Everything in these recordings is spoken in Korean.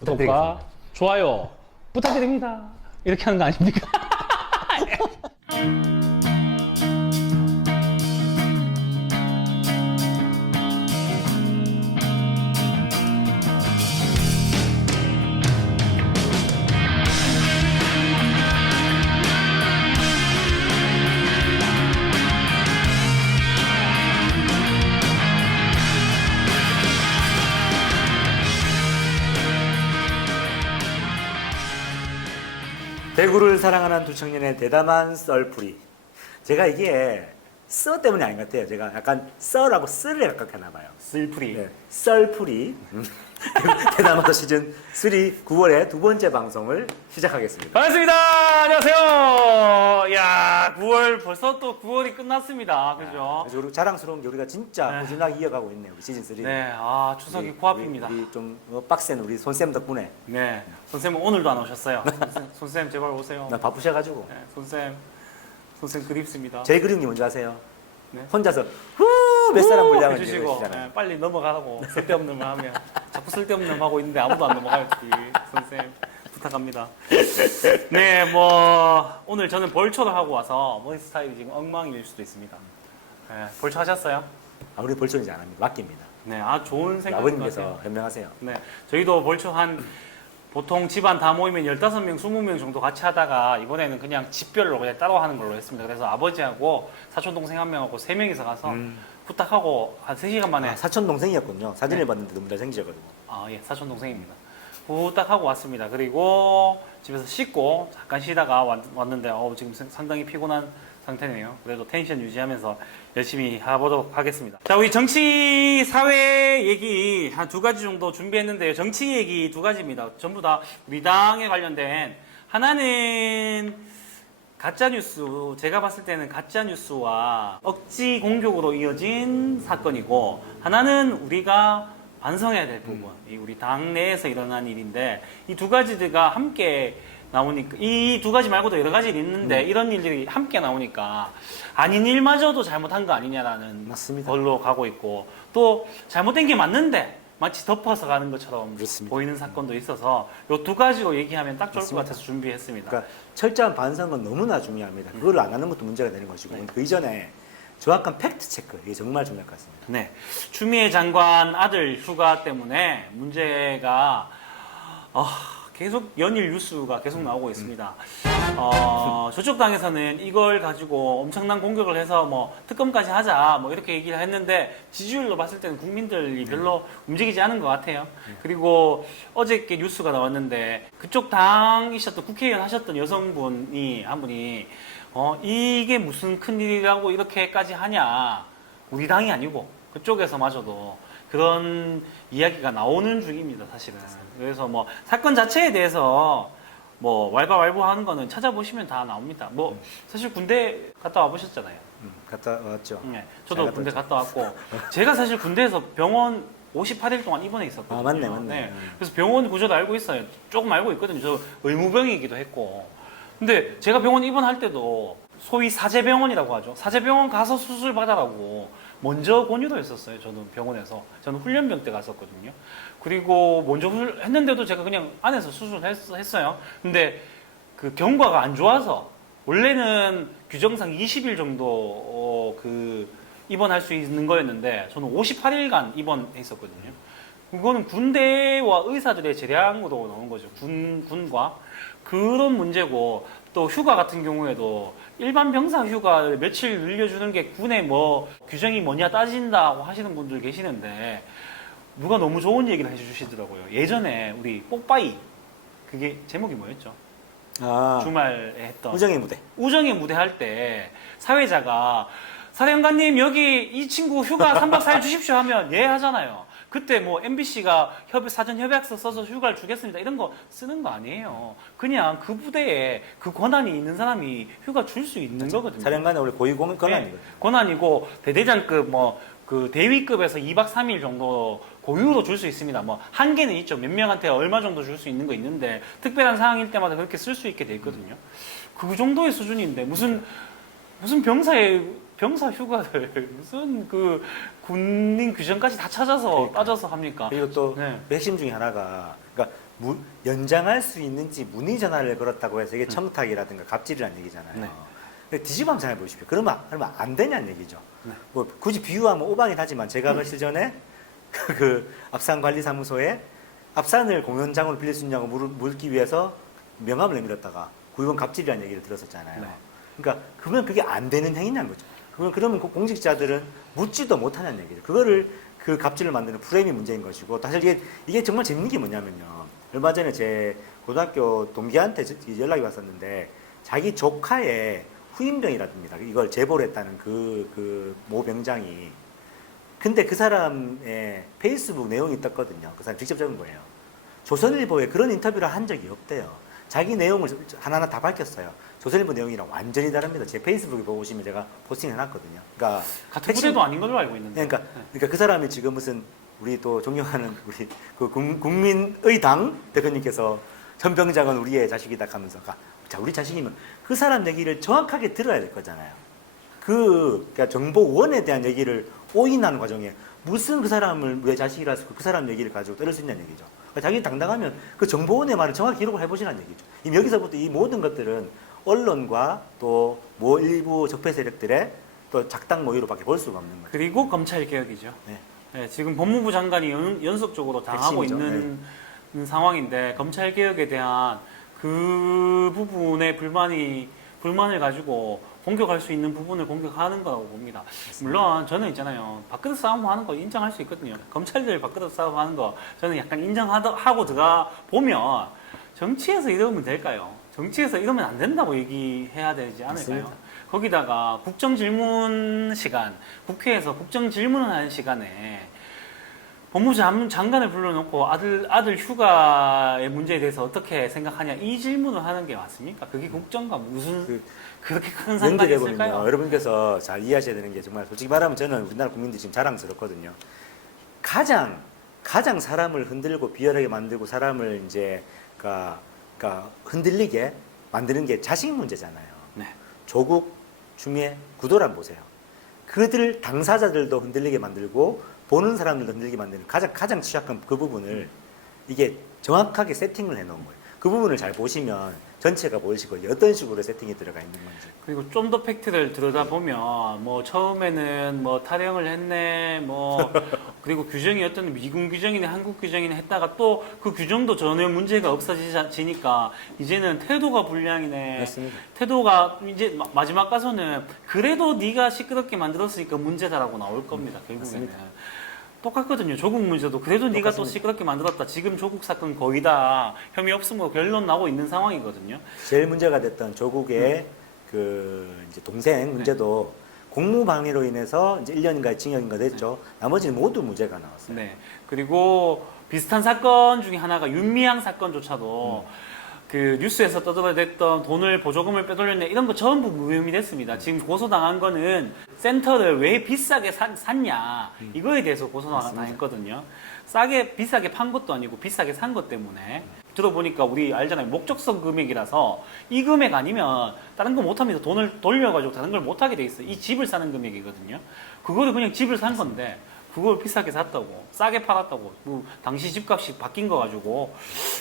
구독과 좋아요 부탁드립니다. 이렇게 하는 거 아닙니까? 대구를 사랑하는 두 청년의 대담한 썰풀이. 제가 이게 써 때문이 아닌 것 같아요. 제가 약간 썰하고 쓸을 약각하나 봐요. 쓸풀이. 네, 썰풀이. 대담하다 시즌 3 9월의 두 번째 방송을 시작하겠습니다. 반갑습니다. 안녕하세요. 야, 9월 벌써 또 9월이 끝났습니다. 그죠? 그래서 우리 자랑스러운 게 우리가 진짜 네. 꾸준하게 이어가고 있네요. 우리 시즌 3. 네, 아 추석이 코앞입니다. 우리 좀 빡센 우리 손쌤 덕분에. 네, 손쌤은 오늘도 안 오셨어요. 손쌤 제발 오세요. 나 바쁘셔가지고. 네, 손쌤 그립습니다. 제일 그리운 게 뭔지 아세요? 네. 혼자서 몇 사람 분량을 해주시고 해주시잖아요. 네, 빨리 넘어가라고 쓸데없는 말 하면 자꾸 쓸데없는 말 하고 있는데 아무도 안 넘어가요. 손쌤 부탁합니다. 네, 뭐 오늘 저는 벌초를 하고 와서 머리 스타일이 지금 엉망일 수도 있습니다. 네, 벌초 하셨어요? 아무리 벌초인지 안 합니다. 맡깁니다. 네, 아 좋은 생각인 것 아버님께서 같아요. 현명하세요. 네, 저희도 벌초 한 보통 집안 다 모이면 15명, 20명 정도 같이 하다가 이번에는 그냥 집별로 그냥 따로 하는 걸로 했습니다. 그래서 아버지하고 사촌 동생 한 명하고 3명이서 가서 부탁하고 한 3시간 만에 사촌 동생이었군요. 사진을 네. 봤는데 너무 잘생기셔가지고. 아, 예, 사촌 동생입니다. 부탁하고 왔습니다. 그리고 집에서 씻고 잠깐 쉬다가 왔는데 지금 상당히 피곤한 상태네요. 그래도 텐션 유지하면서 열심히 해보도록 하겠습니다. 자, 우리 정치 사회 얘기 한 2가지 정도 준비했는데요. 정치 얘기 2가지입니다. 전부 다 우리 당에 관련된, 하나는 가짜뉴스, 제가 봤을 때는 가짜뉴스와 억지 공격으로 이어진 사건이고, 하나는 우리가 반성해야 될 부분, 이 우리 당 내에서 일어난 일인데, 이 2가지가 함께 나오니까, 이 2가지 말고도 여러 가지 일이 있는데 이런 일들이 함께 나오니까 아닌 일마저도 잘못한 거 아니냐라는 맞습니다. 걸로 가고 있고, 또 잘못된 게 맞는데 마치 덮어서 가는 것처럼 그렇습니다. 보이는 사건도 있어서 이 2가지로 얘기하면 딱 좋을 것 맞습니다. 같아서 준비했습니다. 그러니까 철저한 반성은 너무나 중요합니다. 그거를 안 하는 것도 문제가 되는 것이고 그 이전에 정확한 팩트 체크 이게 정말 중요할 것 같습니다. 네, 추미애 장관 아들 휴가 때문에 문제가 계속 연일 뉴스가 계속 나오고 있습니다. 저쪽 당에서는 이걸 가지고 엄청난 공격을 해서 뭐 특검까지 하자 뭐 이렇게 얘기를 했는데, 지지율로 봤을 때는 국민들이 별로 움직이지 않은 것 같아요. 그리고 어저께 뉴스가 나왔는데, 그쪽 당이셨던 국회의원 하셨던 여성분이 한 분이 이게 무슨 큰일이라고 이렇게까지 하냐, 우리 당이 아니고 그쪽에서마저도 그런 이야기가 나오는 중입니다, 사실은. 그래서 뭐 사건 자체에 대해서 뭐 왈가왈부하는 거는 찾아보시면 다 나옵니다. 뭐 사실 군대 갔다 와 보셨잖아요. 갔다 왔죠. 네, 저도 잘 군대 갔다 갔다 왔고, 제가 사실 군대에서 병원 58일 동안 입원해 있었거든요. 아, 맞네. 네, 그래서 병원 구조도 알고 있어요. 조금 알고 있거든요. 저 의무병이기도 했고. 근데 제가 병원 입원할 때도 소위 사제병원이라고 하죠. 사제병원 가서 수술 받아라고 먼저 권유도 했었어요. 저는 병원에서. 저는 훈련병 때 갔었거든요. 그리고 먼저 했는데도 제가 그냥 안에서 수술했어요. 근데 그 경과가 안 좋아서, 원래는 규정상 20일 정도 입원할 수 있는 거였는데 저는 58일간 입원했었거든요. 그거는 군대와 의사들의 재량으로 나온 거죠. 군과. 그런 문제고, 또 휴가 같은 경우에도 일반 병사 휴가를 며칠 늘려주는 게 군의 뭐 규정이 뭐냐 따진다고 하시는 분들 계시는데, 누가 너무 좋은 얘기를 해주시더라고요. 예전에 우리 뽀빠이, 그게 제목이 뭐였죠? 주말에 했던 우정의 무대. 우정의 무대 할 때 사회자가 사령관님 여기 이 친구 휴가 3박 4일 주십시오 하면 예 하잖아요. 그때 뭐 MBC가 사전 협약서 써서 휴가를 주겠습니다 이런 거 쓰는 거 아니에요. 그냥 그 부대에 그 권한이 있는 사람이 휴가 줄 수 있는 거거든요. 사령관은 원래 고위 권한이거든요. 네, 권한이고, 대대장급 그 대위급에서 2박 3일 정도 고유로 줄 수 있습니다. 뭐 한계는 있죠. 몇 명한테 얼마 정도 줄 수 있는 거 있는데, 특별한 상황일 때마다 그렇게 쓸 수 있게 돼 있거든요. 그 정도의 수준인데 무슨 병사 휴가를 무슨 그 군인 규정까지 다 찾아서 그러니까. 따져서 합니까? 그리고 또 네. 핵심 중에 하나가, 그러니까 연장할 수 있는지 문의 전화를 걸었다고 해서 이게 청탁이라든가 갑질이라는 얘기잖아요. 네. 근데 뒤집어 한번 생각해 보십시오. 그러면 안 되냐는 얘기죠. 네. 뭐 굳이 비유하면 오바긴 하지만 제가 며칠 전에 그 압산관리사무소에 압산을 공연장으로 빌릴 수 있냐고 묻기 위해서 명함을 내밀었다가 이건 갑질이라는 얘기를 들었었잖아요. 네. 그러니까 그러면 그게 안 되는 행위냐는 거죠. 그러면 그 공직자들은 묻지도 못하는 얘기죠. 그거를 그 갑질을 만드는 프레임이 문제인 것이고 사실 이게 정말 재밌는 게 뭐냐면요. 얼마 전에 제 고등학교 동기한테 연락이 왔었는데 자기 조카의 후임병이랍니다. 이걸 제보를 했다는 그 모병장이. 근데 그 사람의 페이스북 내용이 떴거든요. 그 사람 직접 적은 거예요. 조선일보에 그런 인터뷰를 한 적이 없대요. 자기 내용을 하나하나 다 밝혔어요. 조선일보 내용이랑 완전히 다릅니다. 제 페이스북에 보고 오시면 제가 포스팅 해놨거든요. 그러니까 같은 부대도 아닌 걸로 알고 있는데. 그러니까 그 사람이 지금 무슨 우리 또 존경하는 우리 그 국민의 당 대표님께서 전병장은 우리의 자식이다 하면서 자 우리 자식이면 그 사람 얘기를 정확하게 들어야 될 거잖아요. 그러니까 정보원에 대한 얘기를 오인하는 과정에 무슨 그 사람을 왜 자식이라서 그 사람 얘기를 가지고 때릴 수 있냐는 얘기죠. 그러니까 자기 당당하면 그 정보원의 말을 정확히 기록을 해보시라는 얘기죠. 이미 여기서부터 이 모든 것들은 언론과 또 뭐 일부 적폐 세력들의 또 작당 모의로밖에 볼 수가 없는 거죠. 그리고 검찰 개혁이죠. 네. 네, 지금 법무부 장관이 연속적으로 당하고 핵심이죠. 있는 상황인데 검찰 개혁에 대한 그 부분에 불만을 가지고 공격할 수 있는 부분을 공격하는 거라고 봅니다. 물론 저는 있잖아요. 밖에서 싸움하는 거 인정할 수 있거든요. 검찰들 밖에서 싸움하는 거 저는 약간 인정하고 들어가 보면 정치에서 이러면 될까요? 정치에서 이러면 안 된다고 얘기해야 되지 않을까요? 맞습니다. 거기다가 국정질문 시간, 국회에서 국정질문을 하는 시간에 법무부 장관을 불러놓고 아들 휴가의 문제에 대해서 어떻게 생각하냐 이 질문을 하는 게 맞습니까? 그게 국정과 무슨 그렇게 큰 상관이 연결해보면요. 있을까요? 여러분께서 잘 이해하셔야 되는 게 정말 솔직히 말하면 저는 우리나라 국민들이 지금 자랑스럽거든요. 가장 사람을 흔들고 비열하게 만들고 사람을 이제 그러니까 흔들리게 만드는 게 자식 문제잖아요. 네. 조국, 추미애, 구도란 보세요. 그들 당사자들도 흔들리게 만들고 보는 사람들도 흔들리게 만드는 가장 취약한 그 부분을 이게 정확하게 세팅을 해놓은 거예요. 그 부분을 잘 보시면 전체가 보이시고 어떤 식으로 세팅이 들어가 있는 건지. 그리고 좀 더 팩트를 들여다보면 뭐 처음에는 뭐 탈영을 했네 뭐 그리고 규정이 어떤 미국 규정이네 한국 규정이네 했다가 또 그 규정도 전혀 문제가 없어지니까 이제는 태도가 불량이네. 맞습니다. 태도가 이제 마지막 가서는 그래도 네가 시끄럽게 만들었으니까 문제다라고 나올 겁니다. 결국에는. 맞습니다. 똑같거든요. 조국 문제도 그래도 네가 또 똑같습니다. 시끄럽게 만들었다. 지금 조국 사건 거의 다 혐의 없음으로 결론 나고 있는 상황이거든요. 제일 문제가 됐던 조국의 그 이제 동생 문제도 공무방해로 인해서 이제 1년인가 징역인가 됐죠. 나머지는 모두 무죄가 나왔어요. 네. 그리고 비슷한 사건 중에 하나가 윤미향 사건조차도 그 뉴스에서 떠들어댔던 돈을 보조금을 빼돌렸네 이런 거 전부 무혐의 됐습니다. 지금 고소당한 거는 센터를 왜 비싸게 샀냐 이거에 대해서 고소당했거든요. 비싸게 판 것도 아니고 비싸게 산 것 때문에 들어보니까 우리 알잖아요. 목적성 금액이라서 이 금액 아니면 다른 거 못합니다. 돈을 돌려가지고 다른 걸 못하게 돼 있어요. 이 집을 사는 금액이거든요. 그거를 그냥 집을 산 건데 그걸 비싸게 샀다고 싸게 팔았다고 뭐 당시 집값이 바뀐 거 가지고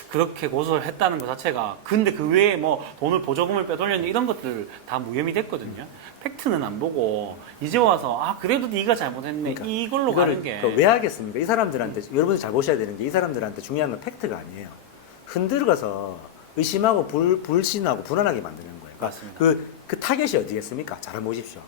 그렇게 고소를 했다는 것 자체가 근데 그 외에 뭐 돈을 보조금을 빼돌렸니 이런 것들 다 무혐의 됐거든요. 팩트는 안 보고 이제 와서 아 그래도 네가 잘못했네 그러니까 이걸로 가는 게 왜 하겠습니까? 이 사람들한테 여러분들 잘 보셔야 되는 게 이 사람들한테 중요한 건 팩트가 아니에요. 흔들어서 의심하고 불신하고 불안하게 만드는 거예요. 그러니까 맞습니다. 그 타겟이 어디겠습니까? 잘 보십시오.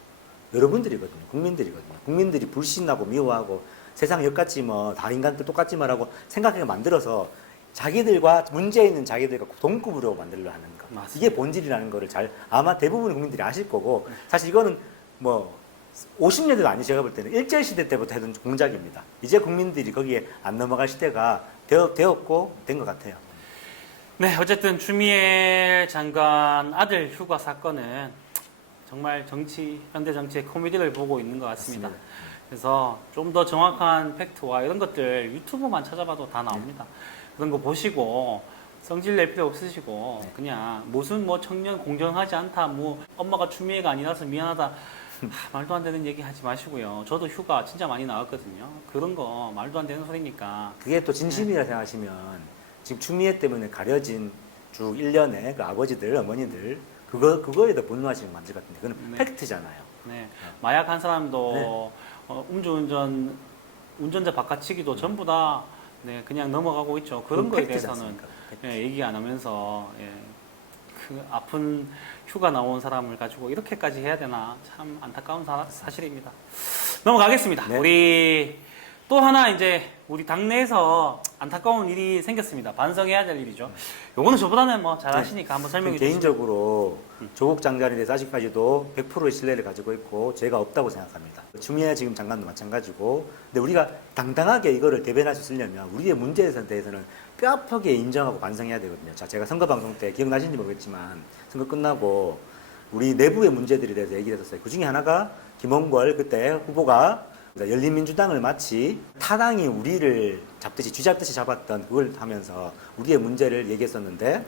여러분들이거든요. 국민들이거든요. 국민들이 불신하고 미워하고 세상 역같지 뭐 다 인간들 똑같지 말하고 생각하게 만들어서 자기들과 문제 있는 자기들과 동급으로 만들려 하는 거. 맞습니다. 이게 본질이라는 거를 잘 아마 대부분의 국민들이 아실 거고 사실 이거는 뭐 50년대도 아니 제가 볼 때는 일제시대 때부터 했던 공작입니다. 이제 국민들이 거기에 안 넘어갈 시대가 되었고 된 것 같아요. 네, 어쨌든 추미애 장관 아들 휴가 사건은 정말 현대 정치의 코미디를 보고 있는 것 같습니다. 맞습니다. 그래서 좀 더 정확한 팩트와 이런 것들 유튜브만 찾아봐도 다 나옵니다. 그런 거 보시고 성질 낼 필요 없으시고 그냥 무슨 뭐 청년 공정하지 않다, 뭐 엄마가 추미애가 아니라서 미안하다. 말도 안 되는 얘기 하지 마시고요. 저도 휴가 진짜 많이 나왔거든요. 그런 거 말도 안 되는 소리니까. 그게 또 진심이라 생각하시면 지금 추미애 때문에 가려진 쭉 1년의 그 아버지들, 어머니들 그거에다 분노하시는 거 맞을 것 같은데 그건 네. 팩트잖아요. 네. 마약 한 사람도 네. 운전자 바깥치기도 전부 다 네, 그냥 넘어가고 있죠. 그런 거에 팩트지 대해서는 않습니까? 팩트. 예, 얘기 안 하면서 예, 그 아픈 휴가 나온 사람을 가지고 이렇게까지 해야 되나 참 안타까운 사실입니다. 넘어가겠습니다. 네. 우리 또 하나 이제 우리 당내에서 안타까운 일이 생겼습니다. 반성해야 될 일이죠. 요거는 저보다는 뭐 잘하시니까 한번 설명해 주시죠. 개인적으로 조국 장관에 대해서 아직까지도 100%의 신뢰를 가지고 있고 죄가 없다고 생각합니다. 추미애 지금 장관도 마찬가지고. 근데 우리가 당당하게 이거를 대변할 수 있으려면 우리의 문제에 대해서는 뼈아프게 인정하고 반성해야 되거든요. 자, 제가 선거 방송 때 기억나시는지 모르겠지만 선거 끝나고 우리 내부의 문제들에 대해서 얘기를 했었어요. 그 중에 하나가 김홍걸 그때 후보가 열린민주당을 마치 타당이 우리를 잡듯이 쥐잡듯이 잡았던 그걸 하면서 우리의 문제를 얘기했었는데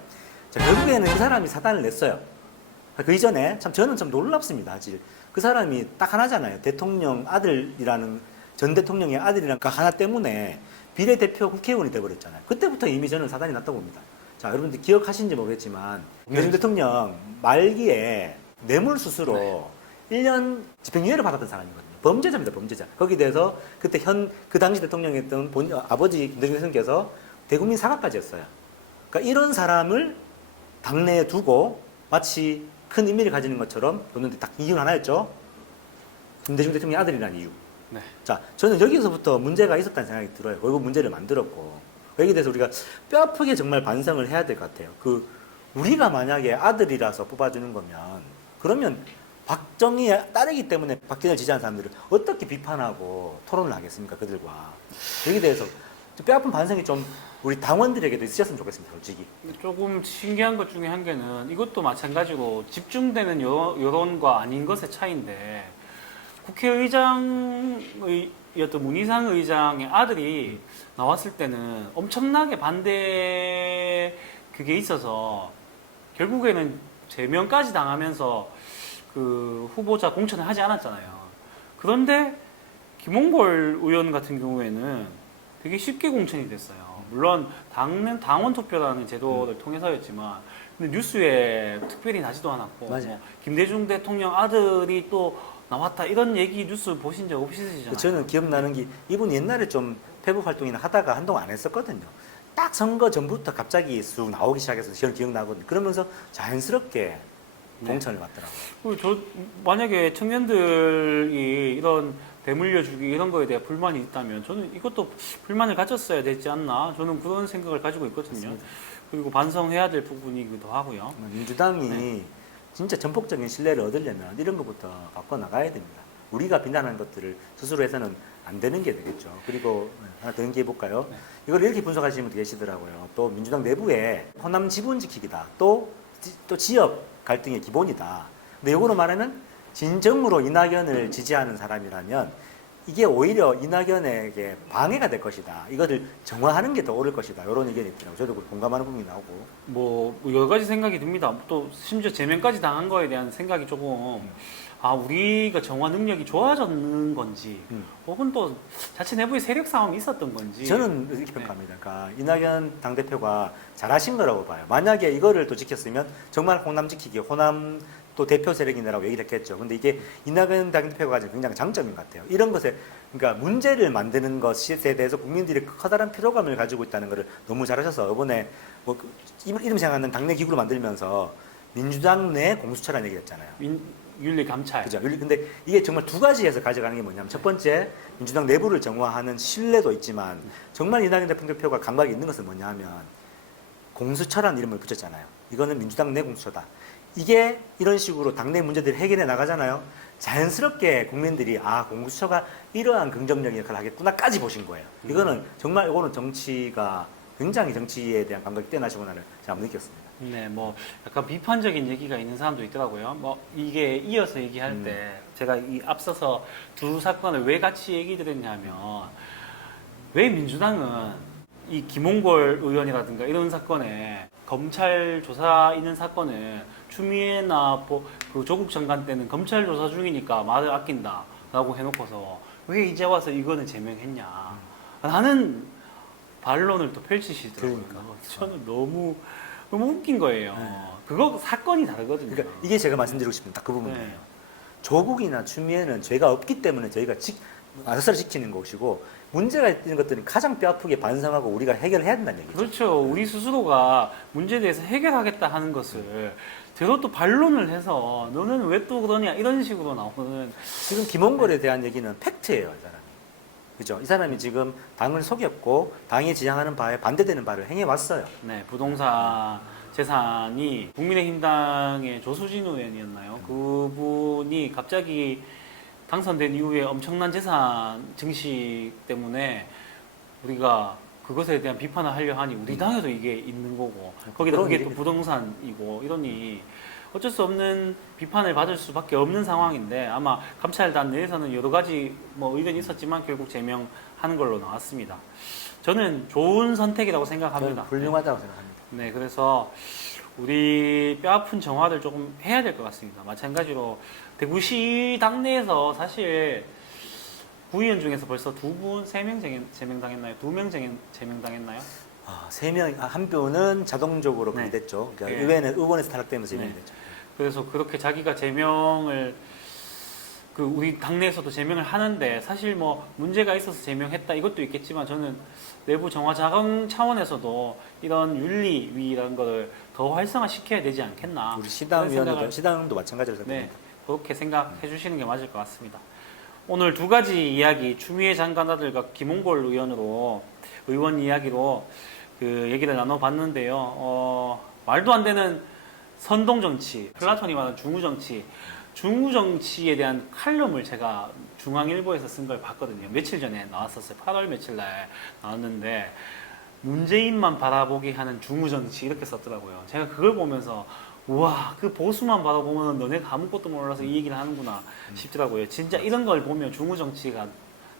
자, 결국에는 그 사람이 사단을 냈어요. 그 이전에 참 저는 좀 놀랍습니다. 사실 그 사람이 딱 하나잖아요. 대통령 아들이라는 전 대통령의 아들이라는 그 하나 때문에 비례대표 국회의원이 돼버렸잖아요. 그때부터 이미 저는 사단이 났다고 봅니다. 자, 여러분들 기억하시는지 모르겠지만 윤석열 대통령 말기에 뇌물수수로 1년 집행유예를 받았던 사람이거든요. 범죄자입니다, 범죄자. 거기에 대해서 그때 그 당시 대통령이었던 아버지 김대중 대통령께서 대국민 사과까지 했어요. 그러니까 이런 사람을 당내에 두고 마치 큰 의미를 가지는 것처럼 뒀는데 딱 이유는 하나였죠. 김대중 대통령의 아들이라는 이유. 네. 자, 저는 여기서부터 문제가 있었다는 생각이 들어요. 결국 문제를 만들었고. 여기에 대해서 우리가 뼈아프게 정말 반성을 해야 될 것 같아요. 우리가 만약에 아들이라서 뽑아주는 거면, 그러면 박정희의 딸이기 때문에 박정희를 지지하는 사람들을 어떻게 비판하고 토론을 하겠습니까, 그들과. 여기에 대해서 뼈아픈 반성이 좀 우리 당원들에게도 있으셨으면 좋겠습니다, 솔직히. 조금 신기한 것 중에 한 개는 이것도 마찬가지로 집중되는 여론과 아닌 것의 차이인데 국회의장이었던 문희상 의장의 아들이 나왔을 때는 엄청나게 반대 그게 있어서 결국에는 제명까지 당하면서 그 후보자 공천을 하지 않았잖아요. 그런데 김홍걸 의원 같은 경우에는 되게 쉽게 공천이 됐어요. 물론 당원 투표라는 제도를 통해서였지만 근데 뉴스에 특별히 나지도 않았고 맞아요. 뭐 김대중 대통령 아들이 또 나왔다 이런 얘기 뉴스 보신 적 없으시잖아요. 저는 기억나는 게 이분 옛날에 좀 페북 활동이나 하다가 한동안 안 했었거든요. 딱 선거 전부터 갑자기 쑥 나오기 시작해서 저는 기억나거든요. 그러면서 자연스럽게 공천을 받더라고요. 저 만약에 청년들이 이런 대물려주기 이런 거에 대해 불만이 있다면 저는 이것도 불만을 가졌어야 되지 않나 저는 그런 생각을 가지고 있거든요. 맞습니다. 그리고 반성해야 될 부분이기도 하고요. 민주당이 진짜 전폭적인 신뢰를 얻으려면 이런 것부터 바꿔나가야 됩니다. 우리가 비난하는 것들을 스스로 해서는 안 되는 게 되겠죠. 그리고 하나 더 연기해 볼까요? 네. 이걸 이렇게 분석하시는 분도 계시더라고요. 또 민주당 내부에 호남 지분 지키기다. 또 지역 갈등의 기본이다. 근데 이거로 말하면 진정으로 이낙연을 지지하는 사람이라면 이게 오히려 이낙연에게 방해가 될 것이다. 이거를 정화하는 게 더 옳을 것이다. 이런 의견이 있더라고요. 저도 공감하는 부분이 나오고. 뭐 여러 가지 생각이 듭니다. 또 심지어 제명까지 당한 거에 대한 생각이 조금 우리가 정화 능력이 좋아졌는 건지 혹은 또 자체 내부의 세력 싸움이 있었던 건지 저는 이렇게 평가합니다. 그러니까 이낙연 당대표가 잘하신 거라고 봐요. 만약에 이거를 또 지켰으면 정말 호남 지키기, 호남 또 대표 세력이라고 얘기를 했겠죠. 근데 이게 이낙연 당대표가 가진 굉장히 장점인 것 같아요. 이런 것에 그러니까 문제를 만드는 것에 대해서 국민들이 커다란 피로감을 가지고 있다는 것을 너무 잘하셔서 이번에 뭐 이름 생각나는 당내 기구를 만들면서 민주당 내 공수처라는 얘기를 했잖아요. 윤리 감찰. 그죠. 근데 이게 정말 두 가지에서 가져가는 게 뭐냐면 첫 번째 민주당 내부를 정화하는 신뢰도 있지만 정말 이낙연 대표가 감각이 있는 것은 뭐냐면 공수처라는 이름을 붙였잖아요. 이거는 민주당 내 공수처다. 이게 이런 식으로 당내 문제들을 해결해 나가잖아요. 자연스럽게 국민들이 공수처가 이러한 긍정적인 역할을 하겠구나까지 보신 거예요. 이거는 정말 이거는 정치가 굉장히 정치에 대한 감각이 뛰어나시구나를 제가 한번 느꼈습니다. 네, 뭐 약간 비판적인 얘기가 있는 사람도 있더라고요. 뭐 이게 이어서 얘기할 때 제가 이 앞서서 두 사건을 왜 같이 얘기 드렸냐면 왜 민주당은 이 김홍걸 의원이라든가 이런 사건에 검찰 조사 있는 사건을 추미애나 그 조국 장관 때는 검찰 조사 중이니까 말을 아낀다라고 해놓고서 왜 이제 와서 이거는 제명했냐? 나는 반론을 또 펼치시더라고요. 그러니까. 저는 너무 웃긴 거예요. 네. 그거 사건이 다르거든요. 그러니까 이게 제가 말씀드리고 싶은 딱 그 부분이에요. 네. 조국이나 추미애는 죄가 없기 때문에 저희가 아사를 지키는 것이고 문제가 있는 것들은 가장 뼈아프게 반성하고 우리가 해결해야 된다는 얘기죠. 그렇죠. 우리 스스로가 문제에 대해서 해결하겠다 하는 것을 제가 또 반론을 해서 너는 왜 또 그러냐 이런 식으로 나오는 지금 김홍걸에 대한 얘기는 팩트예요, 이 사람이. 그죠? 이 사람이 지금 당을 속였고 당이 지향하는 바에 반대되는 바를 행해왔어요. 네, 부동산 재산이 국민의힘당의 조수진 의원이었나요? 그분이 갑자기 당선된 이후에 엄청난 재산 증식 때문에 우리가 그것에 대한 비판을 하려 하니 우리 당에도 이게 있는 거고 거기다 그게 또 부동산이고 이러니 어쩔 수 없는 비판을 받을 수밖에 없는 상황인데 아마 감찰단 내에서는 여러 가지 뭐 의견이 있었지만 결국 제명하는 걸로 나왔습니다. 저는 좋은 선택이라고 생각합니다. 저는 훌륭하다고 생각합니다. 네, 그래서 우리 뼈아픈 정화를 조금 해야 될 것 같습니다. 마찬가지로 대구시 당내에서 사실 구의원 중에서 벌써 두 분, 세 명 제명당했나요? 두 명 제명당했나요? 세 명, 한 뼈는 자동적으로 네. 됐죠. 그러니까 네. 의원에서 탈락되면서 제명이 네. 됐죠. 그래서 그렇게 자기가 제명을 우리 당내에서도 제명을 하는데 사실 뭐 문제가 있어서 제명했다 이것도 있겠지만 저는 내부 정화 자강 차원에서도 이런 윤리위라는 거를 더 활성화시켜야 되지 않겠나. 우리 그런 시당도 마찬가지로 네, 생각합니다. 그렇게 생각해 주시는 게 맞을 것 같습니다. 오늘 두 가지 이야기, 추미애 장관 아들과 김홍걸 의원 이야기로 그 얘기를 나눠봤는데요. 말도 안 되는 선동 정치, 플라톤이 말하는 중우 정치에 대한 칼럼을 제가 중앙일보에서 쓴 걸 봤거든요. 며칠 전에 나왔었어요. 8월 며칠 날 나왔는데 문재인만 바라보게 하는 중우 정치 이렇게 썼더라고요. 제가 그걸 보면서 우와, 그 보수만 바라보면 너네가 아무것도 몰라서 이 얘기를 하는구나 싶더라고요. 진짜 이런 걸 보면 중우 정치가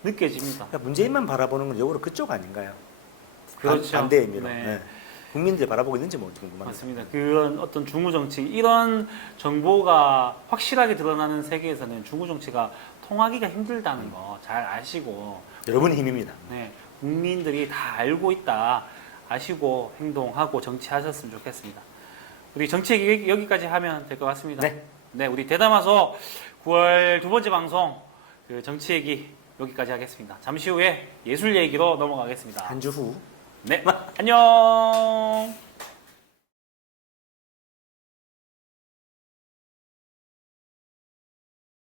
느껴집니다. 그러니까 문재인만 바라보는 건 역으로 그쪽 아닌가요? 그렇죠. 반대 의미로. 네. 네. 국민들이 바라보고 있는지 뭐 궁금합니다. 맞습니다. 그런 어떤 중우 정치 이런 정보가 확실하게 드러나는 세계에서는 중우 정치가 통하기가 힘들다는 거 잘 아시고 여러분의 힘입니다. 네, 국민들이 다 알고 있다 아시고 행동하고 정치하셨으면 좋겠습니다. 우리 정치 얘기 여기까지 하면 될 것 같습니다. 네. 네, 우리 대담아서 9월 두 번째 방송 그 정치 얘기 여기까지 하겠습니다. 잠시 후에 예술 얘기로 넘어가겠습니다. 한 주 후. 네, 안녕.